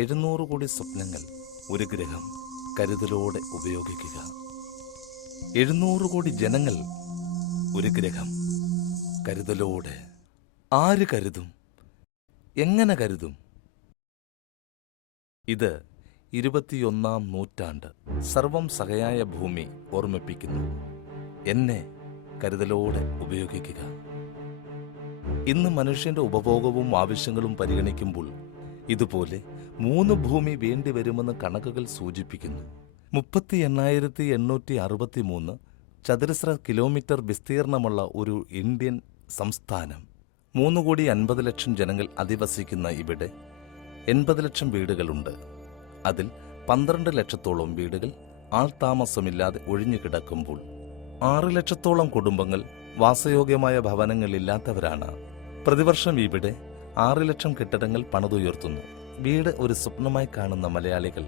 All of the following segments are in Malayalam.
700 കോടി സ്വപ്നങ്ങൾ ഒരു ഗ്രഹം കരുതലോടെ ഉപയോഗിക്കുക. 700 കോടി ജനങ്ങൾ ഒരു ഗ്രഹം കരുതലോടെ. ആര് കരുതും? എങ്ങനെ കരുതും? ഇത് 21-ാം നൂറ്റാണ്ട് സർവം സഹയായ ഭൂമി ഓർമ്മിപ്പിക്കുന്നു. എന്നെ കരുതലോടെ ഉപയോഗിക്കുക. ഇന്ന് മനുഷ്യന്റെ ഉപഭോഗവും ആവശ്യങ്ങളും പരിഗണിക്കുമ്പോൾ ഇതുപോലെ 3 ഭൂമി വേണ്ടിവരുമെന്ന് കണക്കുകൾ സൂചിപ്പിക്കുന്നു. 38,863 ചതുരശ്ര കിലോമീറ്റർ വിസ്തീർണമുള്ള ഒരു ഇന്ത്യൻ സംസ്ഥാനം. 3,50,00,000 ജനങ്ങൾ അധിവസിക്കുന്ന ഇവിടെ 80 ലക്ഷം വീടുകളുണ്ട്. അതിൽ 12 ലക്ഷത്തോളം വീടുകൾ ആൾതാമസമില്ലാതെ ഒഴിഞ്ഞുകിടക്കുമ്പോൾ 6 ലക്ഷത്തോളം കുടുംബങ്ങൾ വാസയോഗ്യമായ ഭവനങ്ങളില്ലാത്തവരാണ്. പ്രതിവർഷം ഇവിടെ 6 ലക്ഷം കെട്ടിടങ്ങൾ പണിതുയർത്തുന്നു. വീട് ഒരു സ്വപ്നമായി കാണുന്ന മലയാളികൾ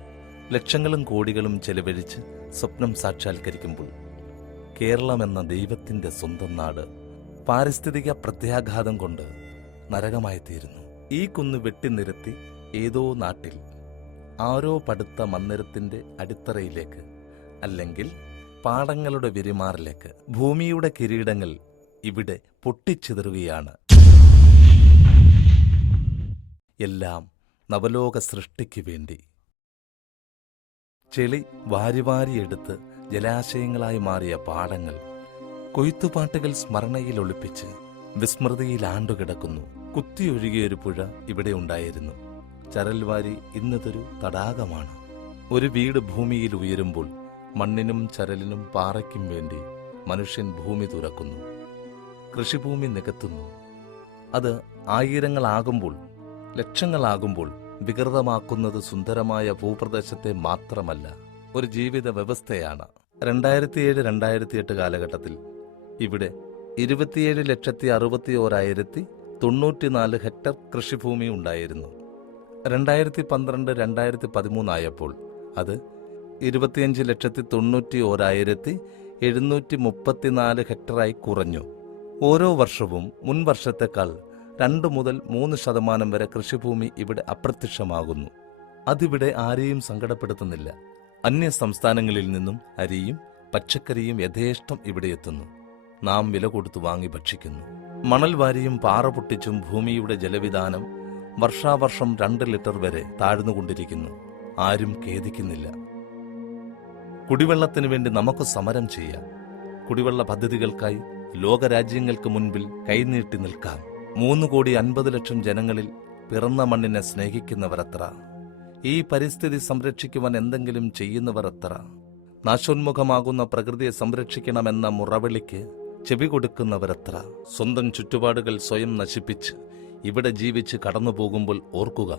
ലക്ഷങ്ങളും കോടികളും ചെലവഴിച്ച് സ്വപ്നം സാക്ഷാത്കരിക്കുമ്പോൾ കേരളം എന്ന ദൈവത്തിന്റെ സ്വന്തം നാട് പാരിസ്ഥിതിക പ്രത്യാഘാതം കൊണ്ട് നരകമായി തീരുന്നു. ഈ കുന്ന് വെട്ടിനിരത്തി ഏതോ നാട്ടിൽ ആരോ പടുത്ത മന്ദിരത്തിന്റെ അടിത്തറയിലേക്ക്, അല്ലെങ്കിൽ പാടങ്ങളുടെ വിരിമാറിലേക്ക് ഭൂമിയുടെ കിരീടങ്ങൾ ഇവിടെ പൊട്ടിച്ചിതറുകയാണ്. എല്ലാം നവലോക സൃഷ്ടിക്ക് വേണ്ടി. ചെളി വാരിവാരിയെടുത്ത് ജലാശയങ്ങളായി മാറിയ പാടങ്ങൾ, കൊയ്ത്തുപാട്ടുകൾ സ്മരണയിൽ ഒളിപ്പിച്ച് വിസ്മൃതിയിൽ ആണ്ടുകിടക്കുന്നു. കുത്തിയൊഴുകിയൊരു പുഴ ഇവിടെ ഉണ്ടായിരുന്നു. ചരൽവാരി ഇന്നതൊരു തടാകമാണ്. ഒരു വീട് ഭൂമിയിൽ ഉയരുമ്പോൾ മണ്ണിനും ചരലിനും പാറയ്ക്കും വേണ്ടി മനുഷ്യൻ ഭൂമി തുറക്കുന്നു, കൃഷിഭൂമി നികത്തുന്നു. അത് ആയിരങ്ങളാകുമ്പോൾ, ലക്ഷങ്ങളാകുമ്പോൾ വികൃതമാക്കുന്നത് സുന്ദരമായ ഭൂപ്രദേശത്തെ മാത്രമല്ല, ഒരു ജീവിത വ്യവസ്ഥയാണ്. 2007-2008 കാലഘട്ടത്തിൽ ഇവിടെ 27,61,094 ഹെക്ടർ കൃഷിഭൂമി ഉണ്ടായിരുന്നു. 2012-2013 ആയപ്പോൾ അത് 25,91,734 ഹെക്ടറായി കുറഞ്ഞു. ഓരോ വർഷവും മുൻ വർഷത്തെക്കാൾ 2 മുതൽ 3% വരെ കൃഷിഭൂമി ഇവിടെ അപ്രത്യക്ഷമാകുന്നു. അതിവിടെ ആരെയും സങ്കടപ്പെടുത്തുന്നില്ല. അന്യ സംസ്ഥാനങ്ങളിൽ നിന്നും അരിയും പച്ചക്കറിയും യഥേഷ്ടം ഇവിടെ എത്തുന്നു. നാം വില കൊടുത്തു വാങ്ങി ഭക്ഷിക്കുന്നു. മണൽ വാരിയും പാറ പൊട്ടിച്ചും ഭൂമിയുടെ ജലവിധാനം വർഷാവർഷം 2 ലിറ്റർ വരെ താഴ്ന്നുകൊണ്ടിരിക്കുന്നു. ആരും ഖേദിക്കുന്നില്ല. കുടിവെള്ളത്തിനു വേണ്ടി നമുക്ക് സമരം ചെയ്യാം. കുടിവെള്ള പദ്ധതികൾക്കായി ലോകരാജ്യങ്ങൾക്ക് മുൻപിൽ കൈനീട്ടി നിൽക്കാം. 3,50,00,000 ജനങ്ങളിൽ പിറന്ന മണ്ണിനെ സ്നേഹിക്കുന്നവരത്ര. ഈ പരിസ്ഥിതി സംരക്ഷിക്കുവാൻ എന്തെങ്കിലും ചെയ്യുന്നവരത്ര. നാശോന്മുഖമാകുന്ന പ്രകൃതിയെ സംരക്ഷിക്കണമെന്ന മുറവിളിക്ക് ചെവി കൊടുക്കുന്നവരത്ര. സ്വന്തം ചുറ്റുപാടുകൾ സ്വയം നശിപ്പിച്ച് ഇവിടെ ജീവിച്ച് കടന്നുപോകുമ്പോൾ ഓർക്കുക,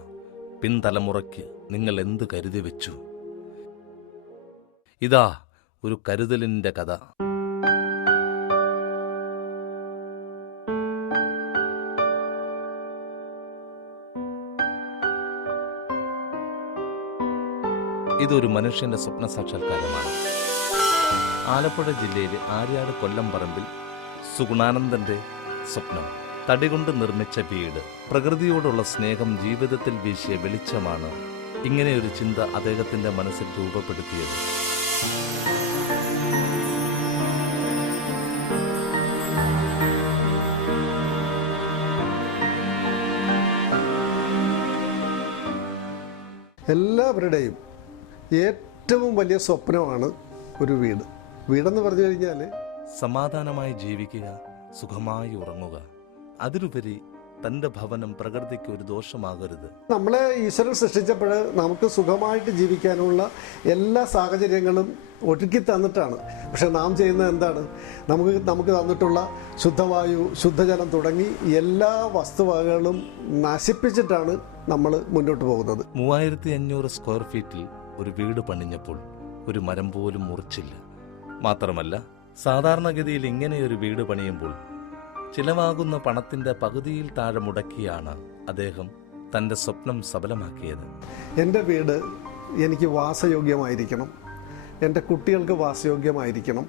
പിൻതലമുറയ്ക്ക് നിങ്ങൾ എന്ത് കരുതി വെച്ചു. ഇതാ ഒരു കരുതലിന്റെ കഥ. ഇതൊരു മനുഷ്യന്റെ സ്വപ്ന സാക്ഷാത്കാരമാണ്. ആലപ്പുഴ ജില്ലയിലെ ആര്യാട് കൊല്ലംപറമ്പിൽ സുഗുണാനന്ദന്റെ സ്വപ്നം. തടികൊണ്ട് നിർമ്മിച്ച വീട്, പ്രകൃതിയോടുള്ള സ്നേഹം ജീവിതത്തിൽ വീശിയ വെളിച്ചമാണ് ഇങ്ങനെയൊരു ചിന്ത അദ്ദേഹത്തിന്റെ മനസ്സിൽ രൂപപ്പെടുത്തിയത്. എല്ലാവരുടെയും ഏറ്റവും വലിയ സ്വപ്നമാണ് ഒരു വീട്. വീടെന്ന് പറഞ്ഞു കഴിഞ്ഞാൽ സമാധാനമായി ജീവിക്കുക, സുഖമായി ഉറങ്ങുക. അതിലുപരി തന്റെ ഭവനം പ്രകൃതിക്ക് ഒരു ദോഷമാകരുത്. നമ്മളെ ഈശ്വരൻ സൃഷ്ടിച്ചപ്പോൾ നമുക്ക് സുഖമായിട്ട് ജീവിക്കാനുള്ള എല്ലാ സാഹചര്യങ്ങളും ഒരുക്കി തന്നിട്ടാണ്. പക്ഷെ നാം ചെയ്യുന്നത് എന്താണ്? നമുക്ക് തന്നിട്ടുള്ള ശുദ്ധവായു, ശുദ്ധജലം തുടങ്ങി എല്ലാ വസ്തുവകകളും നശിപ്പിച്ചിട്ടാണ് നമ്മൾ മുന്നോട്ട് പോകുന്നത്. 3500 സ്ക്വയർ ഫീറ്റിൽ ഒരു വീട് പണിഞ്ഞപ്പോൾ ഒരു മരം പോലും മുറിച്ചില്ല. മാത്രമല്ല, സാധാരണഗതിയിൽ ഇങ്ങനെയൊരു വീട് പണിയുമ്പോൾ ചിലവാകുന്ന പണത്തിന്റെ പകുതിയിൽ താഴെ മുടക്കിയാണ് അദ്ദേഹം തന്റെ സ്വപ്നം സഫലമാക്കിയത്. എൻ്റെ വീട് എനിക്ക് വാസയോഗ്യമായിരിക്കണം, എൻ്റെ കുട്ടികൾക്ക് വാസയോഗ്യമായിരിക്കണം.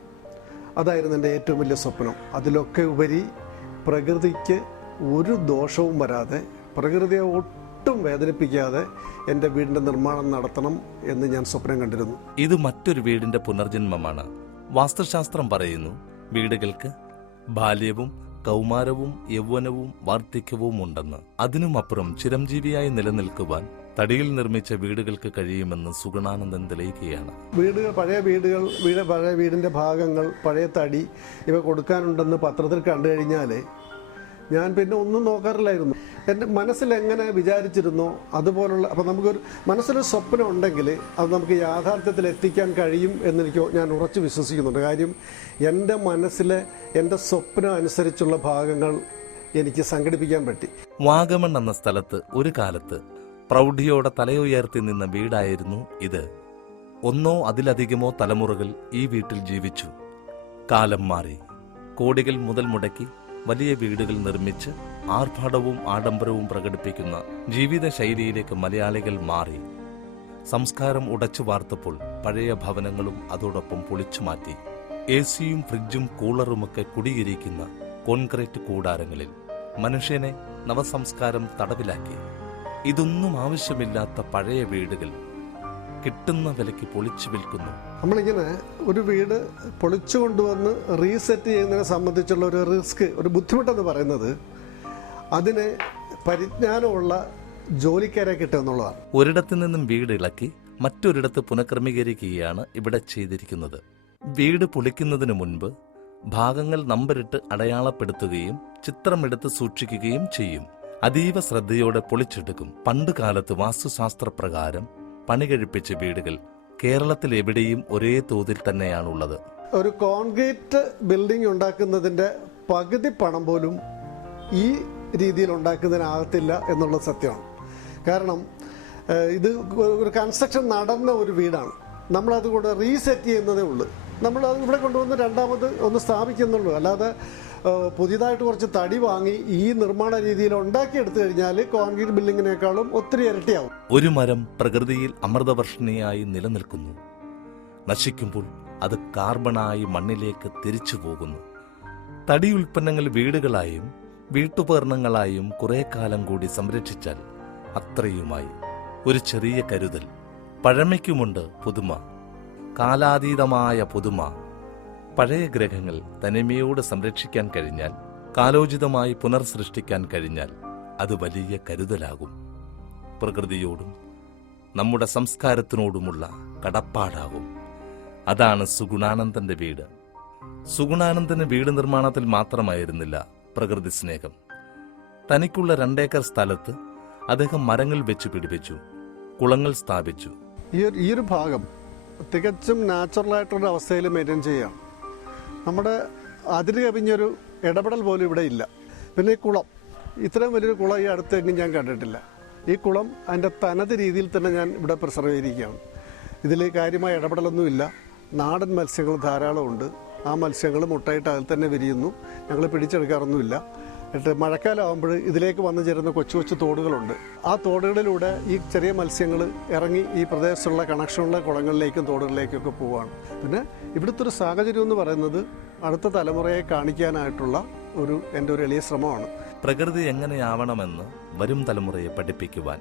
അതായിരുന്നു എൻ്റെ ഏറ്റവും വലിയ സ്വപ്നം. അതിലൊക്കെ ഉപരി പ്രകൃതിക്ക് ഒരു ദോഷവും വരാതെ, പ്രകൃതിയെ ഒട്ടും വേദനിപ്പിക്കാതെ എൻ്റെ വീടിൻ്റെ നിർമ്മാണം നടത്തണം എന്ന് ഞാൻ സ്വപ്നം കണ്ടിരുന്നു. ഇത് മറ്റൊരു വീടിന്റെ പുനർജന്മമാണ്. വാസ്തുശാസ്ത്രം പറയുന്നു, വീടുകൾക്ക് ബാല്യവും കൗമാരവും യൗവനവും വാർദ്ധക്യവും ഉണ്ടെന്ന്. അതിനുമപ്പുറം ചിരഞ്ജീവിയായി നിലനിൽക്കുവാൻ തടിയിൽ നിർമ്മിച്ച വീടുകൾക്ക് കഴിയുമെന്ന് സുഗുണാനന്ദൻ തെളിയിക്കുകയാണ്. പഴയ വീടിൻ്റെ ഭാഗങ്ങൾ, പഴയ തടി ഇവ കൊടുക്കാനുണ്ടെന്ന് പത്രത്തിൽ കണ്ടു കഴിഞ്ഞാൽ ഞാൻ പിന്നെ ഒന്നും നോക്കാറില്ലായിരുന്നു. എൻ്റെ മനസ്സിൽ എങ്ങനെ വിചാരിച്ചിരുന്നോ അതുപോലുള്ള, അപ്പം നമുക്കൊരു മനസ്സിലൊരു സ്വപ്നം ഉണ്ടെങ്കിൽ അത് നമുക്ക് യാഥാർത്ഥ്യത്തിൽ എത്തിക്കാൻ കഴിയും ഞാൻ ഉറച്ചു വിശ്വസിക്കുന്നുണ്ട്. കാര്യം എൻ്റെ മനസ്സിലെ എൻ്റെ സ്വപ്നം അനുസരിച്ചുള്ള ഭാഗങ്ങൾ എനിക്ക് സംഘടിപ്പിക്കാൻ പറ്റി. വാഗമൺ എന്ന സ്ഥലത്ത് ഒരു കാലത്ത് പ്രൗഢിയോടെ തലയുയർത്തി നിന്ന വീടായിരുന്നു ഇത്. ഒന്നോ അതിലധികമോ തലമുറകൾ ഈ വീട്ടിൽ ജീവിച്ചു. കാലം മാറി. കോടികൾ മുതൽ മുടക്കി വലിയ വീടുകൾ നിർമ്മിച്ച് ആർഭാടവും ആഡംബരവും പ്രകടിപ്പിക്കുന്ന ജീവിത ശൈലിയിലേക്ക് മലയാളികൾ മാറി. സംസ്കാരം ഉടച്ചു വാർത്തപ്പോൾ പഴയ ഭവനങ്ങളും അതോടൊപ്പം പൊളിച്ചു മാറ്റി. AC-യും ഫ്രിഡ്ജും കൂളറുമൊക്കെ കുടിയിരിക്കുന്ന കോൺക്രീറ്റ് കൂടാരങ്ങളിൽ മനുഷ്യനെ നവസംസ്കാരം തടവിലാക്കി. ഇതൊന്നും ആവശ്യമില്ലാത്ത പഴയ വീടുകൾ കിട്ടുന്ന വിലയ്ക്ക് പൊളിച്ചു വിൽക്കുന്നു. നമ്മളിങ്ങനെ ഒരു വീട് പൊളിച്ചു കൊണ്ടുവന്ന് റീസെറ്റ് ചെയ്യുന്നതിനെ സംബന്ധിച്ചുള്ള ഒരു റിസ്ക്, ഒരു ബുദ്ധിമുട്ടെന്ന് പറയുന്നത് അതിന് പരിജ്ഞാനമുള്ള ജോലിക്കാരെ കിട്ടുക എന്നുള്ളതാണ്. ഒരിടത്തു നിന്നും വീട് ഇളക്കി മറ്റൊരിടത്ത് പുനഃക്രമീകരിക്കുകയാണ് ഇവിടെ ചെയ്തിരിക്കുന്നത്. വീട് പൊളിക്കുന്നതിന് മുൻപ് ഭാഗങ്ങൾ നമ്പരിട്ട് അടയാളപ്പെടുത്തുകയും ചിത്രമെടുത്ത് സൂക്ഷിക്കുകയും ചെയ്യും. അതീവ ശ്രദ്ധയോടെ പൊളിച്ചെടുക്കും. പണ്ടുകാലത്ത് വാസ്തുശാസ്ത്രപ്രകാരം പണി കഴിപ്പിച്ച വീടുകൾ കേരളത്തിൽ എവിടെയും ഒരേ തോതിൽ തന്നെയാണുള്ളത്. ഒരു കോൺക്രീറ്റ് ബിൽഡിംഗ് ഉണ്ടാക്കുന്നതിൻ്റെ പകുതി പണം പോലും ഈ രീതിയിൽ ഉണ്ടാക്കുന്നതിനാകത്തില്ല എന്നുള്ളത് സത്യമാണ്. കാരണം ഇത് ഒരു കൺസ്ട്രക്ഷൻ നടന്ന ഒരു വീടാണ്. നമ്മളത് കൂടെ റീസെറ്റ് ചെയ്യുന്നതേ ഉള്ളൂ. നമ്മൾ അത് ഇവിടെ കൊണ്ടുവന്ന് രണ്ടാമത് ഒന്ന് സ്ഥാപിക്കുന്നുള്ളൂ. അല്ലാതെ പുതിയതായിട്ട് കുറച്ച് തടി വാങ്ങി ഈ നിർമ്മാണ രീതിയിൽ ഉണ്ടാക്കിയെടുത്തു കഴിഞ്ഞാൽ കോൺക്രീറ്റ് ബിൽഡിങ്ങിനേക്കാളും ഒത്തിരി ഇരട്ടിയാവും. ഒരു മരം പ്രകൃതിയിൽ അമൃതവർഷിണിയായി നിലനിൽക്കുന്നു. നശിക്കുമ്പോൾ അത് കാർബണായി മണ്ണിലേക്ക് തിരിച്ചു പോകുന്നു. തടി ഉൽപ്പന്നങ്ങൾ വീടുകളായും വീട്ടുപകരണങ്ങളായും കുറെ കാലം കൂടി സംരക്ഷിച്ചാൽ അത്രയുമായി. ഒരു ചെറിയ കരുതൽ. പഴമയ്ക്കുമുണ്ട് പുതുമ, കാലാതീതമായ പുതുമ. പഴയ ഗ്രഹങ്ങൾ തനിമയോട് സംരക്ഷിക്കാൻ കഴിഞ്ഞാൽ, കാലോചിതമായി പുനർസൃഷ്ടിക്കാൻ കഴിഞ്ഞാൽ അത് വലിയ കരുതലാകും. പ്രകൃതിയോടും നമ്മുടെ സംസ്കാരത്തിനോടുമുള്ള കടപ്പാടാകും. അതാണ് സുഗുണാനന്ദന്റെ വീട്. സുഗുണാനന്ദന് വീട് നിർമ്മാണത്തിൽ മാത്രമായിരുന്നില്ല പ്രകൃതി സ്നേഹം. തനിക്കുള്ള 2 ഏക്കർ സ്ഥലത്ത് അദ്ദേഹം മരങ്ങൾ വെച്ച് പിടിപ്പിച്ചു, കുളങ്ങൾ സ്ഥാപിച്ചു. ഈ ഒരു ഭാഗം തികച്ചും നാച്ചുറലായിട്ടുള്ള അവസ്ഥയിൽ മെയിൻറ്റെയിൻ ചെയ്യാം. നമ്മുടെ അതിര് കവിഞ്ഞൊരു ഇടപെടൽ പോലും ഇവിടെ ഇല്ല. പിന്നെ ഈ കുളം, ഇത്രയും വലിയൊരു കുളം ഈ അടുത്തെങ്കിലും ഞാൻ കണ്ടിട്ടില്ല. ഈ കുളം അതിൻ്റെ തനത് രീതിയിൽ തന്നെ ഞാൻ ഇവിടെ പ്രിസർവ് ചെയ്തിരിക്കുകയാണ്. ഇതിൽ കാര്യമായ ഇടപെടലൊന്നുമില്ല. നാടൻ മത്സ്യങ്ങൾ ധാരാളമുണ്ട്. ആ മത്സ്യങ്ങൾ മുട്ടയിട്ട് അതിൽ തന്നെ വിരിയുന്നു. ഞങ്ങൾ പിടിച്ചെടുക്കാറൊന്നുമില്ല. എന്നിട്ട് മഴക്കാലം ആകുമ്പോൾ ഇതിലേക്ക് വന്നു ചേരുന്ന കൊച്ചു കൊച്ചു തോടുകളുണ്ട്. ആ തോടുകളിലൂടെ ഈ ചെറിയ മത്സ്യങ്ങൾ ഇറങ്ങി ഈ പ്രദേശത്തുള്ള കണക്ഷനുള്ള കുളങ്ങളിലേക്കും തോടുകളിലേക്കൊക്കെ പോവുകയാണ്. പിന്നെ ഇവിടുത്തെ ഒരു സാഹചര്യം എന്ന് പറയുന്നത് അടുത്ത തലമുറയെ കാണിക്കാനായിട്ടുള്ള എൻ്റെ ഒരു എളിയ ശ്രമമാണ്. പ്രകൃതി എങ്ങനെയാവണമെന്ന് വരും തലമുറയെ പഠിപ്പിക്കുവാൻ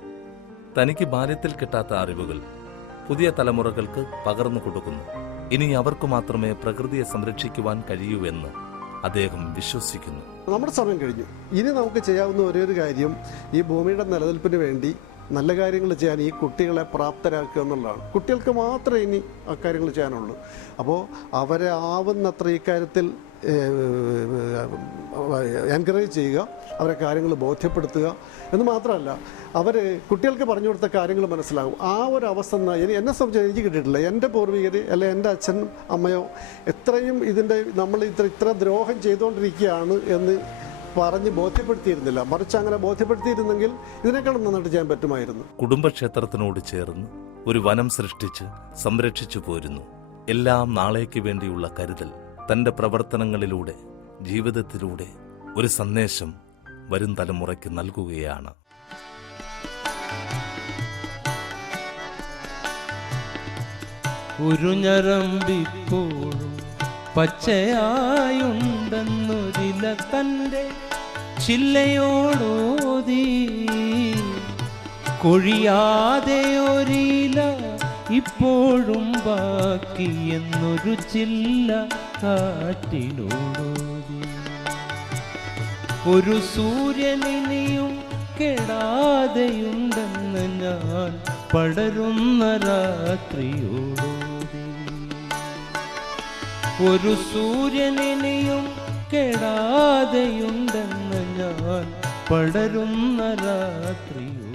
തനിക്ക് ബാല്യത്തിൽ കിട്ടാത്ത അറിവുകൾ പുതിയ തലമുറകൾക്ക് പകർന്നു കൊടുക്കുന്നു. ഇനി അവർക്ക് മാത്രമേ പ്രകൃതിയെ സംരക്ഷിക്കുവാൻ കഴിയൂ എന്ന് അദ്ദേഹം വിശ്വസിക്കുന്നു. നമ്മുടെ സമയം കഴിഞ്ഞു. ഇനി നമുക്ക് ചെയ്യാവുന്ന ഒരേ ഒരു കാര്യം ഈ ഭൂമിയുടെ നിലനിൽപ്പിന് വേണ്ടി നല്ല കാര്യങ്ങൾ ചെയ്യാൻ ഈ കുട്ടികളെ പ്രാപ്തരാക്കുക എന്നുള്ളതാണ്. കുട്ടികൾക്ക് മാത്രമേ ഇനി അക്കാര്യങ്ങൾ ചെയ്യാനുള്ളൂ. അപ്പോൾ അവരെ ആവുന്നത്ര ഇക്കാര്യത്തിൽ എൻകറേജ് ചെയ്യുക, അവരെ കാര്യങ്ങൾ ബോധ്യപ്പെടുത്തുക എന്ന് മാത്രമല്ല, കുട്ടികൾക്ക് പറഞ്ഞു കൊടുത്ത കാര്യങ്ങൾ മനസ്സിലാകും. ആ ഒരു അവസ്ഥ എന്നെ സംബന്ധിച്ച് എനിക്ക് കിട്ടിയിട്ടില്ല. എൻ്റെ പൂർവികർ അല്ലെ എൻ്റെ അച്ഛനും അമ്മയോ എത്രയും നമ്മൾ ഇത്ര ദ്രോഹം ചെയ്തുകൊണ്ടിരിക്കുകയാണ് എന്ന് പറഞ്ഞ് ബോധ്യപ്പെടുത്തിയിരുന്നില്ല. മറിച്ച് അങ്ങനെ ബോധ്യപ്പെടുത്തിയിരുന്നെങ്കിൽ ഇതിനേക്കാളും നന്നായിട്ട് ചെയ്യാൻ പറ്റുമായിരുന്നു. കുടുംബക്ഷേത്രത്തിനോട് ചേർന്ന് ഒരു വനം സൃഷ്ടിച്ച് സംരക്ഷിച്ചു പോരുന്നു. എല്ലാം നാളേക്ക് വേണ്ടിയുള്ള കരുതൽ. തന്റെ പ്രവർത്തനങ്ങളിലൂടെ, ജീവിതത്തിലൂടെ ഒരു സന്ദേശം വരും തലമുറയ്ക്ക് നൽകുകയാണ്. ഒരു ഞരമ്പിപ്പോഴും പച്ചയായുണ്ടെന്നൊരില തൻ്റെ ചില്ലയോടോതി കൊഴിയാതെ ഒരില ഇപ്പോഴും ബാക്കി എന്നൊരു ചില്ല കാറ്റിനോടോതി. ഒരു സൂര്യനിനിയും കെടാതെയുണ്ടെന്ന് ഞാൻ പടരുന്ന രാത്രിയോടോതി. ഒരു സൂര്യനിനിയും കെടാതെയുണ്ടെന്ന് ഞാൻ പടരുന്ന രാത്രിയോ